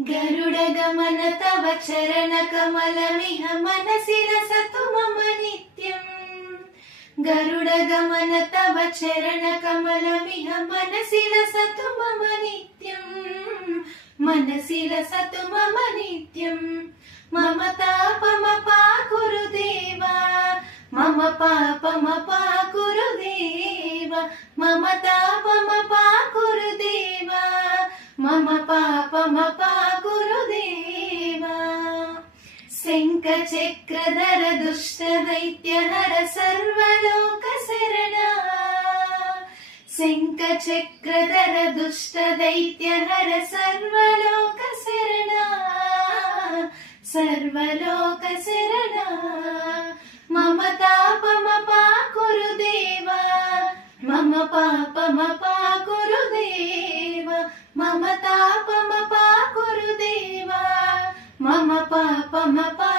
गरुडगमन तव चरणकमलमिह मनसि लसतु मम नित्यम्। गरुडगमन तव चरणकमलमिह मनसि लसतु मम नित्यम्। मनसि लसतु मम नित्यम्। मम तापमपाकुरु देवा, मम पापमपाकुरु देवा, मम तापमपाकुरु देवा, मम पापमपाकुरु देवा। शङ्खचक्रधर दुष्टदैत्यहर सर्वलोकशरणा, शङ्खचक्रधर दुष्टदैत्यहर सर्वलोकशरणा, सर्वलोकशरणा। मम तापमपाकुरु देवा, मम पापमपाकुरु देवा, मम तापमपाकुरु देवा, मम पापमपाकुरु